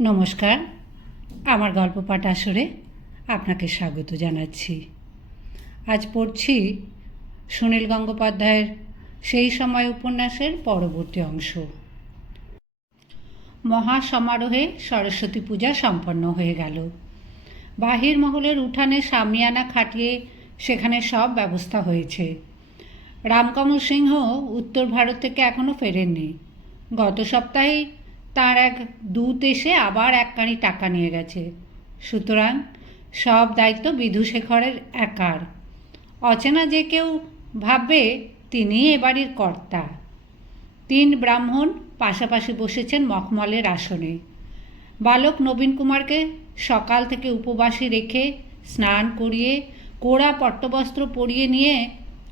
নমস্কার। আমার গল্প পাঠ আসরে আপনাকে স্বাগত জানাচ্ছি। আজ পড়ছি সুনীল গঙ্গোপাধ্যায়ের সেই সময় উপন্যাসের পরবর্তী অংশ। মহা সমারোহে সরস্বতী পূজা সম্পন্ন হয়ে গেল। বাহির মহলের উঠানে সামিয়ানা খাটিয়ে সেখানে সব ব্যবস্থা হয়েছে। রামকমল সিংহ উত্তর ভারত থেকে এখনও ফেরেননি। গত সপ্তাহেই তার এক দূত এসে আবার এক কাঁড়ি টাকা নিয়ে গেছে। সুতরাং সব দায়িত্ব বিধুশেখরের একার। অচেনা যে কেউ ভাববে, তিনি এ বাড়ির কর্তা। তিন ব্রাহ্মণ পাশাপাশি বসেছেন মখমলের আসনে। বালক নবীন কুমারকে সকাল থেকে উপবাসী রেখে স্নান করিয়ে, কোড়া পট্টবস্ত্র পরিয়ে নিয়ে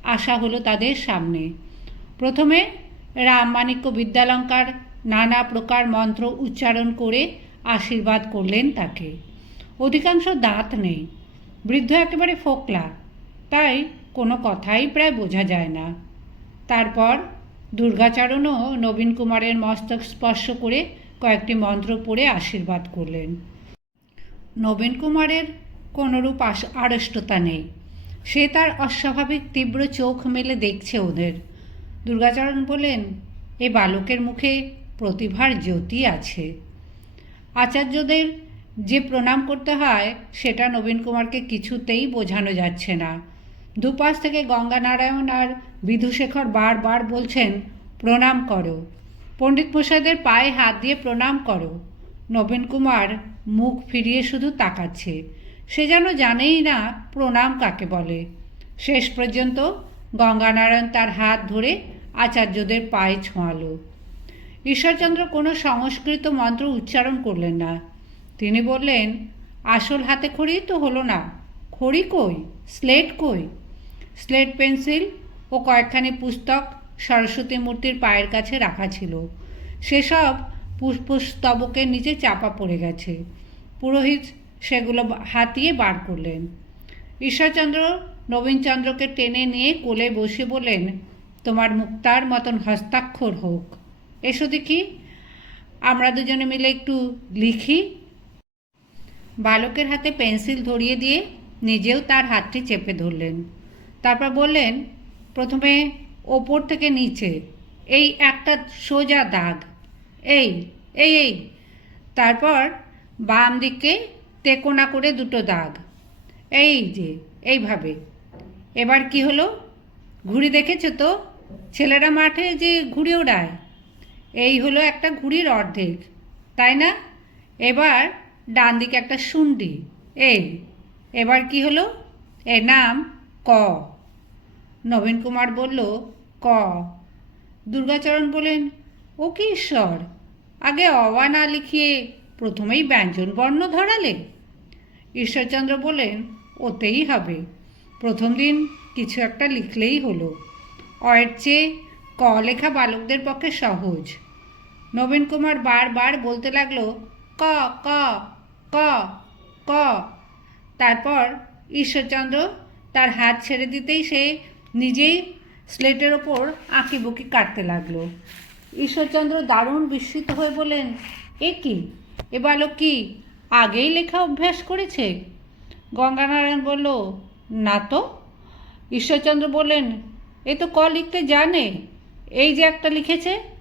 আসা হলো তাদের সামনে। প্রথমে রামমাণিক্য বিদ্যালঙ্কার নানা প্রকার মন্ত্র উচ্চারণ করে আশীর্বাদ করলেন তাকে। অধিকাংশ দাঁত নেই। বৃদ্ধ একেবারে ফোকলা। তাই কোনো কথাই প্রায় বোঝা যায় না। তারপর দুর্গাচরণও নবীন কুমারের মস্তক স্পর্শ করে কয়েকটি মন্ত্র পড়ে আশীর্বাদ করলেন। নবীন কুমারের কোনোরূপ আড়ষ্টতা নেই। সে তার অস্বাভাবিক তীব্র চোখ মেলে দেখছে ওদের। দুর্গাচরণ বলেন এ বালকের মুখে প্রতিভার জ্যোতি আছে। আচার্যদের যে প্রণাম করতে হয়, সেটা নবীন কুমারকে কিছুতেই বোঝানো যাচ্ছে না। দুপাশ থেকে গঙ্গানারায়ণ আর বিধুশেখর বারবার বলছেন, প্রণাম করো। পণ্ডিত মশাইদের পায়ে হাত দিয়ে প্রণাম করো। নবীন কুমার মুখ ফিরিয়ে শুধু তাকাচ্ছে। সে যেন জানেই না প্রণাম কাকে বলে। শেষ পর্যন্ত গঙ্গানারায়ণ তার হাত ধরে আচার্যদের পায়ে ছোঁয়ালো। ঈশ্বরচন্দ্র কোনো সংস্কৃত মন্ত্র উচ্চারণ করলেন না। তিনি বললেন, আসল হাতে খড়ি তো হলো না। খড়ি কই? স্লেট কই? স্লেট পেন্সিল ও কয়েকখানি পুস্তক সরস্বতী মূর্তির পায়ের কাছে রাখা ছিল। সেসব পুষ্পস্তবকের নিচে চাপা পড়ে গেছে। পুরোহিত সেগুলো হাতিয়ে বার করলেন। ঈশ্বরচন্দ্র নবীনচন্দ্রকে টেনে নিয়ে কোলে বসে বলেন তোমার মুক্তার মতন হস্তাক্ষর হোক। এসো দেখি। আমরা দুজনে মিলে একটু লিখি। বালকের হাতে পেন্সিল ধরিয়ে দিয়ে নিজেও তার হাতটি চেপে ধরলেন। তারপর বললেন, প্রথমে ওপর থেকে নিচে, এই একটা সোজা দাগ। এই এই এই। তারপর বাম দিকে তেকোনা করে দুটো দাগ। এই যে, এইভাবে। এবার কি হলো? ঘুড়ি দেখেছ তো? ছেলেরা মাঠে যে ঘুড়ি ওড়ায়। এই হলো একটা ঘুড়ির অর্ধেক, তাই না? এবার ডান দিকে একটা শুন্ডি, এই। এবার কি হলো? এর নাম ক। নবীন কুমার বলল, ক। দুর্গাচরণ বলেন ও কি ঈশ্বর? আগে অওয়া না লিখিয়ে প্রথমেই ব্যঞ্জন বর্ণ ধরালে? ঈশ্বরচন্দ্র বলেন ওতেই হবে। প্রথম দিন কিছু একটা লিখলেই হলো। অয়ের চেয়ে ক লেখা বালকদের পক্ষে সহজ। নবীন কুমার বারবার বলতে লাগল, ক ক ক ক। তারপর ঈশ্বরচন্দ্র তার হাত ছেড়ে দিতেই সে নিজেই স্লেটের ওপর আঁকিবুকি কাটতে লাগল। ঈশ্বরচন্দ্র দারুণ বিস্মিত হয়ে বলেন এ কি? এ বালক কি আগেই লেখা অভ্যাস করেছে? গঙ্গানারায়ণ বলল, না তো। ঈশ্বরচন্দ্র বললেন, এ তো ক লিখতে জানে। এই যে একটা লিখেছে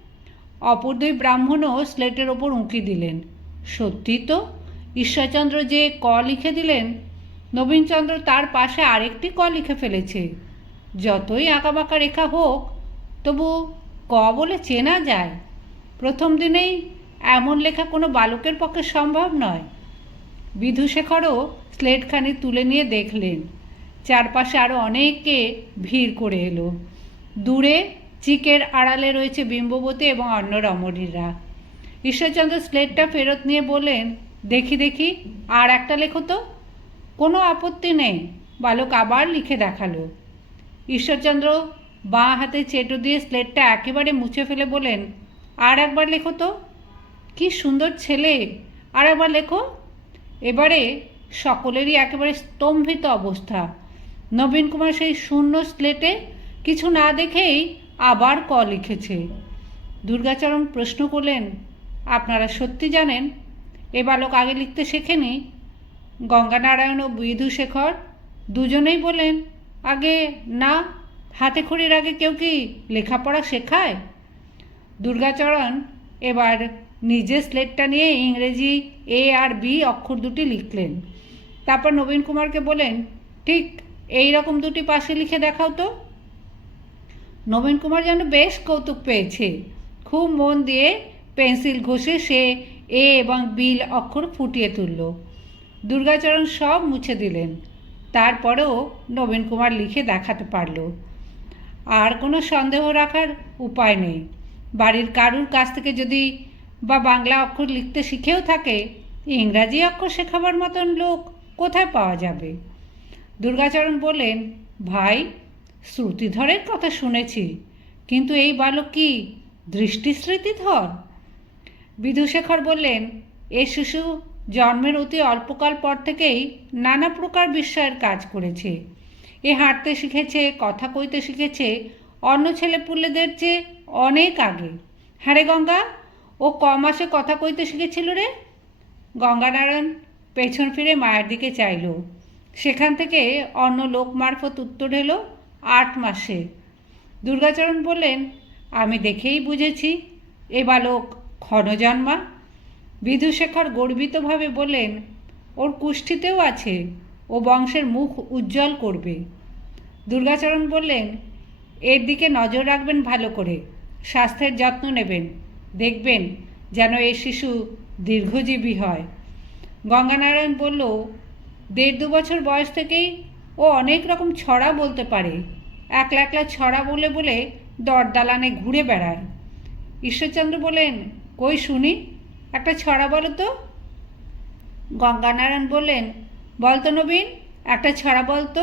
অপর দুই ব্রাহ্মণও স্লেটের ওপর উঁকি দিলেন। সত্যি তো? ঈশ্বরচন্দ্র যে ক লিখে দিলেন, নবীনচন্দ্র তার পাশে আরেকটি ক লিখে ফেলেছে। যতই আঁকাবাঁকা রেখা হোক, তবু ক বলে চেনা যায়। প্রথম দিনেই এমন লেখা কোনো বালকের পক্ষে সম্ভব নয়। বিধুশেখরও স্লেটখানি তুলে নিয়ে দেখলেন। চারপাশে আরও অনেকে ভিড় করে এলো। দূরে চিকের আড়ালে রয়েছে বিম্ববতী এবং অন্য রমণীরা। ঈশ্বরচন্দ্র স্লেটটা ফেরত নিয়ে বললেন, দেখি দেখি, আর একটা লেখো তো। কোনো আপত্তি নেই বালক আবার লিখে দেখাল। ঈশ্বরচন্দ্র বাঁ হাতে চেটো দিয়ে স্লেটটা একেবারে মুছে ফেলে বলেন আর একবার লেখো তো। কি সুন্দর ছেলে। আর একবার লেখো এবারে সকলেরই একেবারে স্তম্ভিত অবস্থা। নবীন কুমার সেই শূন্য স্লেটে কিছু না দেখেই আবার ক লিখেছে। দুর্গাচরণ প্রশ্ন করলেন, আপনারা সত্যি জানেন? এ বালক আগে লিখতে শেখেনি? গঙ্গানারায়ণ ও বিধুশেখর দুজনেই বলেন আগে না, হাতে খড়ির আগে কেউ কি লেখাপড়া শেখায়? দুর্গাচরণ এবার নিজের স্লেটটা নিয়ে ইংরেজি এ আর বি অক্ষর দুটি লিখলেন। তারপর নবীন কুমারকে বলেন ঠিক এই রকম দুটি পাশে লিখে দেখাও তো। নবীন কুমার যেন বেশ কৌতুক পেয়েছে। খুব মন দিয়ে পেন্সিল ঘষে সে এ এবং বিল অক্ষর ফুটিয়ে তুলল। দুর্গাচরণ সব মুছে দিলেন। তারপরেও নবীন কুমার লিখে দেখাতে পারল। আর কোনো সন্দেহ রাখার উপায় নেই। বাড়ির কারুর কাছ থেকে যদি বা বাংলা অক্ষর লিখতে শিখেও থাকে, ইংরাজি অক্ষর শেখাবার মতন লোক কোথায় পাওয়া যাবে? দুর্গাচরণ বললেন, ভাই শ্রুতিধরের কথা শুনেছি, কিন্তু এই বালক কি দৃষ্টি স্মৃতিধর বিধুশেখর বললেন, এ শিশু জন্মের অতি অল্পকাল পর থেকেই নানা প্রকার বিস্ময়ের কাজ করেছে। এ হাঁটতে শিখেছে, কথা কইতে শিখেছে, অন্য ছেলেপুলেদের চেয়ে অনেক আগে। হ্যাঁ রে গঙ্গা, ও ক মাসে কথা কইতে শিখেছিল রে? গঙ্গানারায়ণ পেছন ফিরে মায়ের দিকে চাইল। সেখান থেকে অন্য লোক মারফত উত্তর এলো আট মাসে। দুর্গাচরণ বললেন, আমি দেখেই বুঝেছি, এ বালক ক্ষণজন্মা। বিধুশেখর গর্বিতভাবে বললেন, ওর কুষ্ঠিতেও আছে, ও বংশের মুখ উজ্জ্বল করবে। দুর্গাচরণ বললেন, এর দিকে নজর রাখবেন ভালো করে, স্বাস্থ্যের যত্ন নেবেন, দেখবেন যেন এ শিশু দীর্ঘজীবী হয়। গঙ্গানারায়ণ বলল, দেড় দু বছর বয়স থেকেই ও অনেক রকম ছড়া বলতে পারে। একলা একলা ছড়া বলে বলে দরদালানে ঘুরে বেড়ায়। ঈশ্বরচন্দ্র বলেন, কই শুনি, একটা ছড়া বলো তো। গঙ্গানারায়ণ বললেন বলতো নবীন, একটা ছড়া বলতো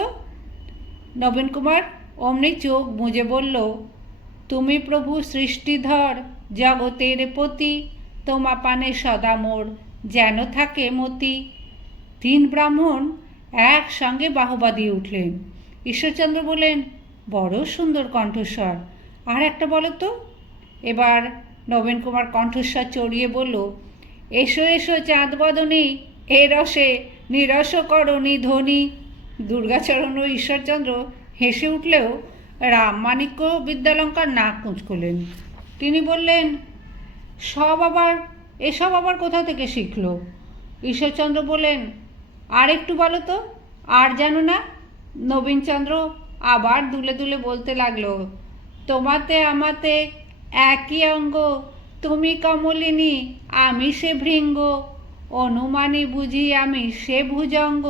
নবীন কুমার অমনি চোখ বুঝে বলল, তুমি প্রভু সৃষ্টিধর, জগতের পতি তোমা পানে সদা মোর যেন থাকে মতি। তিন ব্রাহ্মণ একসঙ্গে বাহবা দিয়ে উঠলেন। ঈশ্বরচন্দ্র বললেন, বড় সুন্দর কণ্ঠস্বর। আর একটা বলো তো? এবার নবীন কুমার কণ্ঠস্বর চড়িয়ে বলল, এসো এসো চাঁদ বদনী, এ রসে নিরস করণী ধ্বনি। দুর্গাচরণ ও ঈশ্বরচন্দ্র হেসে উঠলেও রামমাণিক্য বিদ্যালঙ্কার নাক কুঁচকলেন। তিনি বললেন, সব আবার, এসব আবার কোথা থেকে শিখল? ঈশ্বরচন্দ্র বললেন আর একটু বলো তো, আর জানো না, নবীনচন্দ্র আবার দুলে দুলে বলতে লাগল, তোমাতে আমাতে একই অঙ্গ, তুমি কমলিনী, আমি সে ভৃঙ্গ, অনুমানী বুঝি আমি সে ভুজঙ্গ,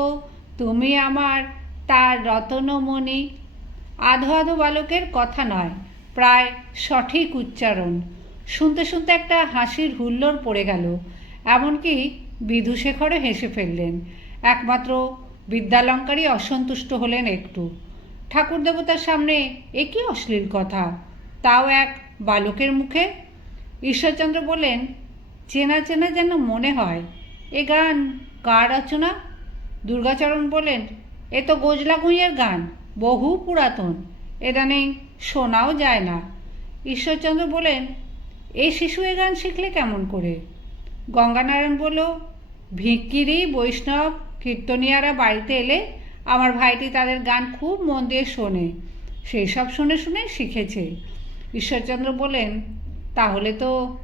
তুমি আমার তার রতনমণি। আধো আধো বালকের কথা নয়, প্রায় সঠিক উচ্চারণ। শুনতে শুনতে একটা হাসির হুল্লোড় পড়ে গেল, এমনকি বিধুশেখরও হেসে ফেললেন। একমাত্র বিদ্যালঙ্কারই অসন্তুষ্ট হলেন একটু। ঠাকুর দেবতার সামনে একই অশ্লীল কথা? তাও এক বালকের মুখে? ঈশ্বরচন্দ্র বললেন, চেনা চেনা যেন মনে হয়। এ গান কার রচনা? দুর্গাচরণ বলেন এ তো গোজলা গুঁইয়ের গান, বহু পুরাতন। এদানেই শোনাও যায় না। ঈশ্বরচন্দ্র বলেন এই শিশু এ গান শিখলে কেমন করে? গঙ্গানারায়ণ বলল ভিকিরি বৈষ্ণব কীর্তনিয়ারা বাড়িতে এলে আমার ভাইটি তাদের গান খুব মন দিয়ে শোনে। সেই সব শুনে শুনে শিখেছে। ঈশ্বরচন্দ্র বলেন, তাহলে তো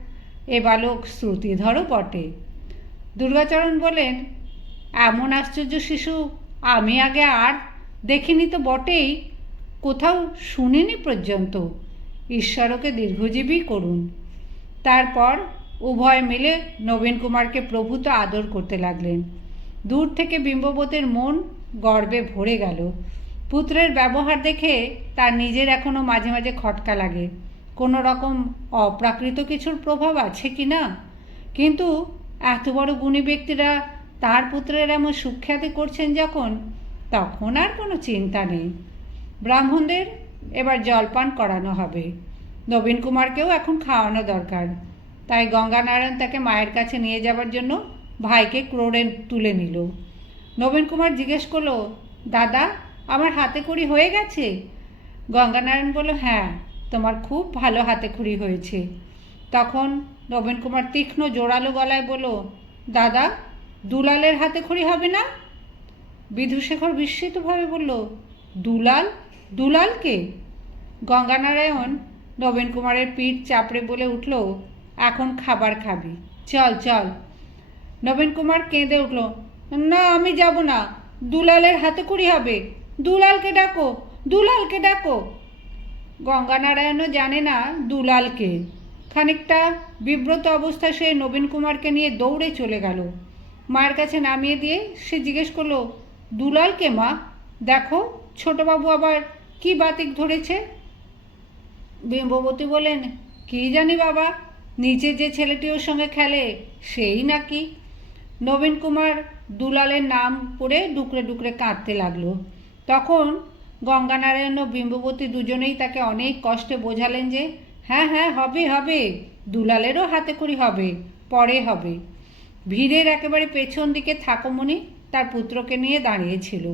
এ বালক শ্রুতিধরও বটে। দুর্গাচরণ বলেন, এমন আশ্চর্য শিশু আমি আগে আর দেখিনি তো বটেই। কোথাও শুনিনি পর্যন্ত। ঈশ্বরকে দীর্ঘজীবী করুন। তারপর উভয় মিলে নবীন কুমারকে প্রভূত আদর করতে লাগলেন। দূর থেকে বিম্ববতের মন গর্বে ভরে গেল। পুত্রের ব্যবহার দেখে তার নিজের এখনও মাঝে মাঝে খটকা লাগে। কোনো রকম অপ্রাকৃত কিছুর প্রভাব আছে কি না? কিন্তু এত বড় গুণী ব্যক্তিরা তার পুত্রের এমন সুখ্যাতি করছেন যখন, তখন আর কোনো চিন্তা নেই। ব্রাহ্মণদের এবার জলপান করানো হবে। নবীন কুমারকেও এখন খাওয়ানো দরকার। তাই গঙ্গানারায়ণ তাকে মায়ের কাছে নিয়ে যাবার জন্য ভাইকে ক্রোড়ে তুলে নিল। নবীন কুমার জিজ্ঞেস করল, দাদা, আমার হাতে খড়ি হয়ে গেছে? গঙ্গানারায়ণ বলল হ্যাঁ তোমার খুব ভালো হাতে খড়ি হয়েছে। তখন নবীন কুমার তীক্ষ্ণ জোরালো গলায় বলল, দাদা, দুলালের হাতে খড়ি হবে না? বিধুশেখর বিস্মিতভাবে বলল, দুলাল? দুলালকে? গঙ্গানারায়ণ নবীন কুমারের পিঠ চাপড়ে বলে উঠল, এখন খাবার খাবি। চল চল নবীন কুমার কেঁদে উঠল, না, আমি যাব না। দুলালের হাতে কুড়ি হবে। দুলালকে ডাকো দুলালকে ডাকো। গঙ্গানারায়ণও জানে না দুলালকে। খানিকটা বিব্রত অবস্থায় সে নবীন কুমারকে নিয়ে দৌড়ে চলে গেল। মায়ের কাছে নামিয়ে দিয়ে সে জিজ্ঞেস করল, দুলালকে মা? দেখো, ছোটবাবু আবার কি বাতিক ধরেছে? বিম্ববতী বলেন, কি জানি বাবা, নিচে যে ছেলেটি ওর সঙ্গে খেলে, সেই নাকি? নবীন কুমার দুলালের নাম পড়ে ডুকরে ডুকরে কাঁদতে লাগল। তখন গঙ্গানারায়ণ ও বিম্ববতী দুজনেই তাকে অনেক কষ্টে বোঝালেন যে হ্যাঁ হ্যাঁ হবে হবে, দুলালেরও হাতে করি হবে, পরে হবে। ভিড়ের একেবারে পেছন দিকে থাকমণি তার পুত্রকে নিয়ে দাঁড়িয়েছিল।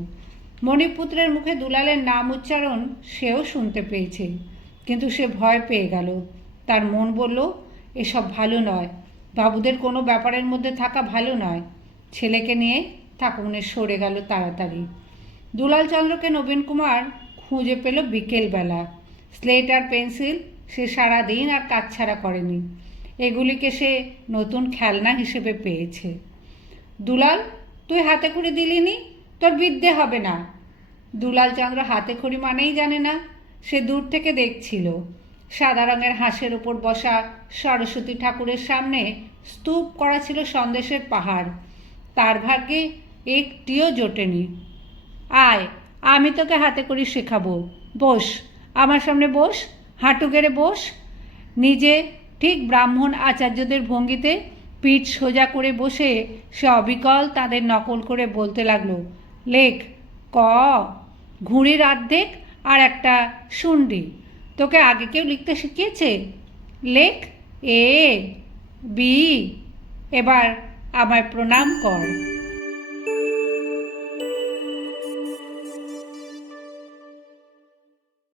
মণিপুত্রের মুখে দুলালের নাম উচ্চারণ সেও শুনতে পেয়েছে, কিন্তু সে ভয় পেয়ে গেল। তার মন বলল, এসব ভালো নয় বাবুদের কোনো ব্যাপারের মধ্যে থাকা ভালো নয়। ছেলেকে নিয়ে ঠাকুমনে সরে গেল তাড়াতাড়ি। দুলাল চন্দ্রকে নবীন কুমার খুঁজে পেল বিকেলবেলা। স্লেট আর পেন্সিল সে সারাদিন আর কাজ ছাড়া করেনি। এগুলিকে সে নতুন খেলনা হিসেবে পেয়েছে। দুলাল, তুই হাতে খড়ি দিলিনি তোর বিদ্যে হবে না। দুলাল চন্দ্র হাতে খড়ি মানেই জানে না। সে দূর থেকে দেখছিল। সাদা রঙের হাঁসের ওপর বসা সরস্বতী ঠাকুরের সামনে স্তূপ করা ছিল সন্দেশের পাহাড়। তার ভাগ্যে একটিও জোটেনি। আয়, আমি তোকে হাতে করি শেখাবো। বস, আমার সামনে বস, হাঁটু গেড়ে বস। নিজে ঠিক ব্রাহ্মণ আচার্যদের ভঙ্গিতে পিঠ সোজা করে বসে সে অবিকল তাদের নকল করে বলতে লাগল, লেখ, ক, ঘুড়ির অর্ধেক আর একটা শুন্ডি। তোকে আগে কেউ লিখতে শিখিয়েছে? লেখ এ বি এবার আমায় প্রণাম কর।